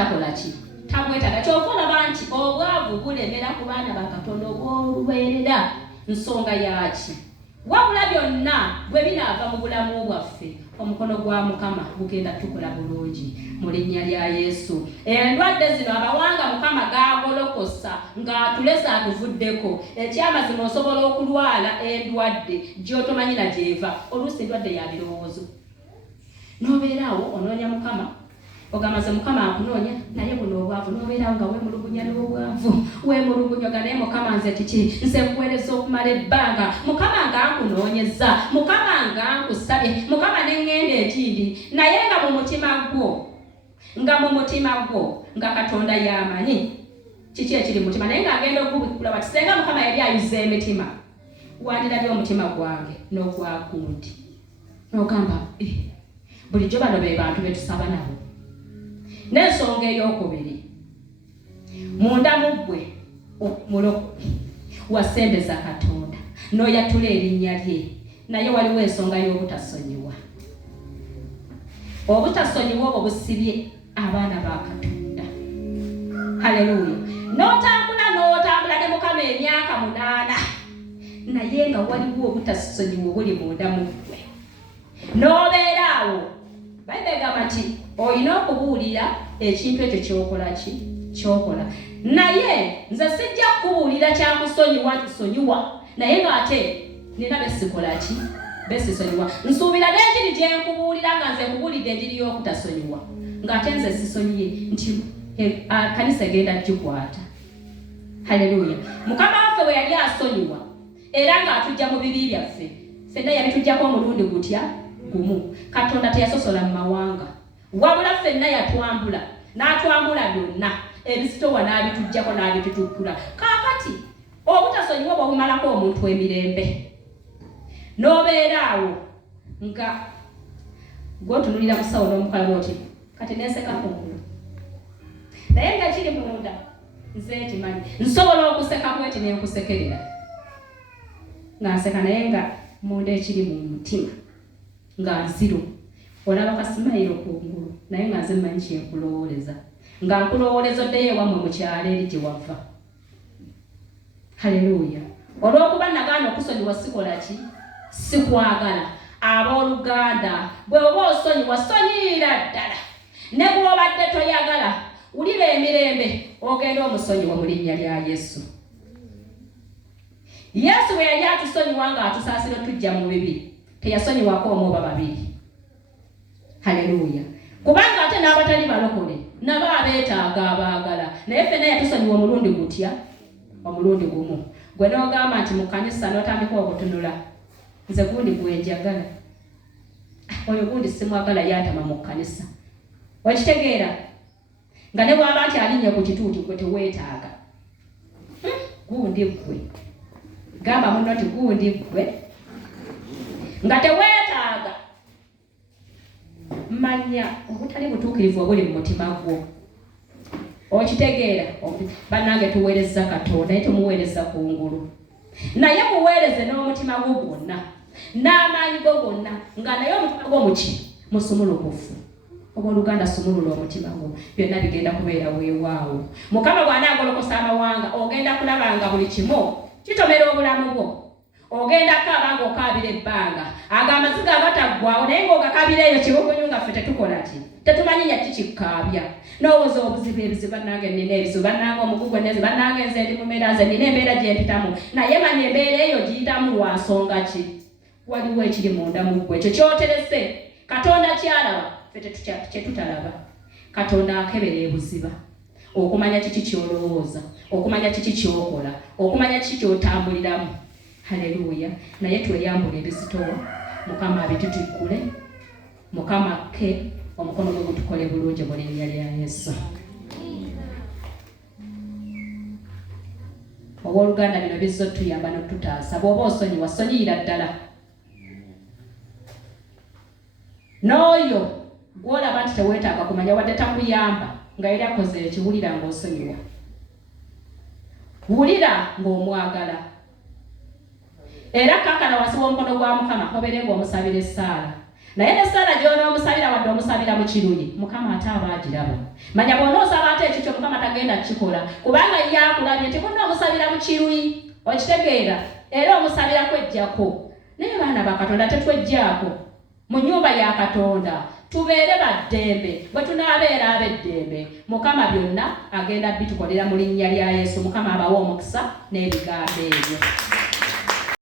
takola ki tabwetaaga kyova olaba nti obwavu bulemera ku baana ba Katonda obw'olubeerera nsonga yaki wabula byonna bwe binaava mu bulamu bwaffe omukono gwa Mukama gugenda tukola bulungi mu linnya lya Yesu. Endwadde zino abawanga Mukama gaagolokosa ng'atulesa atuvuddeko. Ekyamazima osobola okulwala endwadde gy'otomanyira gy'eva. Oluusi endwadde ya birowoozo. N'obeeraawo onoonya Mukama ogamaze Mukama akunoonya naye buno obwavu n'obeeraawo nga weemulugunya n'obwavu weemulugunyaga naye Mukama nze kiki nze nkuweereza okumala ebbanga Mukama ng'ankunoonyeza Mukama ng'ankusabye Mukama n'eŋŋenda ekindi naye nga mu mutima gwo nga Katonda y'amanyi kiki ekiri mutima naye ng'agenda okubikula bati senga Mukama yali ayuza emitima wandirabye omutima gwange n'ogwakundi n'ogamba bulijjo bano be bantu be tusaba nabo. N'ensonga ey'okubiri munda mu ggwe mulokozi wasembeza Katonda n'oyatula erinnya lye naye waliwo ensonga y'obutasonyiwa. Obutasonyiwa obwo busibye abaana ba Katonda. Haleluya. N'otambula ne Mukama emyaka 8 naye nga waliwo obutasonyiwa buli munda mu ggwe. N'obeeraawo bayibegamba nti olina okubuulira ekintu ekyo ky'okola naye nze sijja kubuulira kyakusonyiwa nsonyiwa naye ng'ate nina besisonyiwa nsuubira n'enjiri gye nkubuulira nga nze nkubuulidde enjiri y'okutasonyiwa ng'ate nze sisonyiye nti kanisa egenda gikwata. Haleluya. Mukama waffe bwe yali asonyiwa era ng'atujja mu bibi byaffe ffenna yabitujjako omulundi gutya gumu. Katonda teyasosola mu mawanga wabula ffenna yatwambula n'atwambula byonna ebizitowa n'abitujjako n'abitutukkula. Kaakati obutasonyiwa bw'obumalako omuntu emirembe n'obeeraawo nga gw'otunulira musawo n'omukalamu oti kati neeseka kungulu naye nga kiri munda nze ekimanyi nsobola okuseka bweti n'enkusekerera nga nseka naye nga munda ekiri mu mutima nga nziro olaba kasimayiro kungulu naye nga nze mmanyi kyenkulowooleza nga nkulowooleza oddeyo ewammwe mu kyalo eri gye wava. Haleluya. Olw'okuba nagaana okusonyiwa sikola ki sikwagala. Abooluganda bwe oba osonyiwa sonyiira ddala ne bw'obadde toyagala wulira emirembe ogenda omusonyiwa mu linnya lya Yesu. Yesu bwe yali atusonyiwa ng'atusaasira tujja mu bibi teyasonyiwako omu oba babiri. Haleluya. Kubanga ate n'abatali balokole nabo abeetaaga abaagala naye ffenna yatusonyiwa omulundi gutya omulundi gumu. Gwe n'ogamba nti mu kanisa n'otandika okutunula nze gundi gwenjagala oyo gundi simwagala yantama mu kanisa okitegeera nga ne bw'aba nti alinnye ku kituuti gwe teweetaaga gundi gwe gamba muno nti gundi gwe nga teweetaaga manya obutali butuukirivu obuli mu mutima gwo okitegeera bannange tuweereza Katonda naye tumuweereza kungulu naye muweereze n'omutima gwo gwonna n'amaanyi go gonna nga naye omutima gwo muki musumulukufu. Obooluganda sumulula omutima gwo byonna bigenda kubeera weewaawo. Mukama bw'anaagolokosa amawanga ogenda kulaba nga buli kimu kitomera obulamu bwo. Ogenda kaaba ng'okaabira ebbanga ag'amaziga agataggwawo naye ng'ogakabira eyo kibugunyu nga ffe tetukola ki tetumanyi nyakikikaabya n'owooza obuzibu ebizibu bannange nnina ebizibu bannange omugugwe nezi bannange nze ndi mumera nze nnina embeera gye mpitamu naye manya embeera eyo giyitamu lwa nsonga ki waliwo ekiri munda mu ggwe ekyo kyoterese. Katonda kyalaba ffe kyetutalaba. Katonda akebera ebuziba okumanya kiki kyolowooza okumanya kiki kyokola okumanya kiki kyotambuliramu. Haleluya. Naye tweyambule ebizitowa Mukama abitutukkule Mukama ke omukono gwe gutukole bulungi mu linnya lya Yesu. Owooluganda bino bizzo tuyamba n'otutaasa bw'oba osonyiwa sonyiira ddala n'oyo gw'olaba nti teweetaaga kumanya wadde takuyamba nga yali akoze ekiwulira ng'osonyiwa wulira ng'omwagala era kakana wansi w'omukono gwa Mukama obeere ng'omusabira essaala naye ne Sara gy'onoomusabira wadde omusabira mu kiruyi Mukama ate aba agiraba. Manya bw'onoosaba ate ekyo Mukama tagenda kukikola kubanga yakulabye nti bw'onoomusabira mu kiruyi okitegeera era omusabira kwejjako. Naye baana ba Katonda tetwejjaako mu nnyumba ya Katonda tubeere baddembe bwe tunaabeera ab'eddembe Mukama byonna agenda bitukolera mu linnya lya Yesu. Mukama abawe omukisa n'ebigambo ebyo.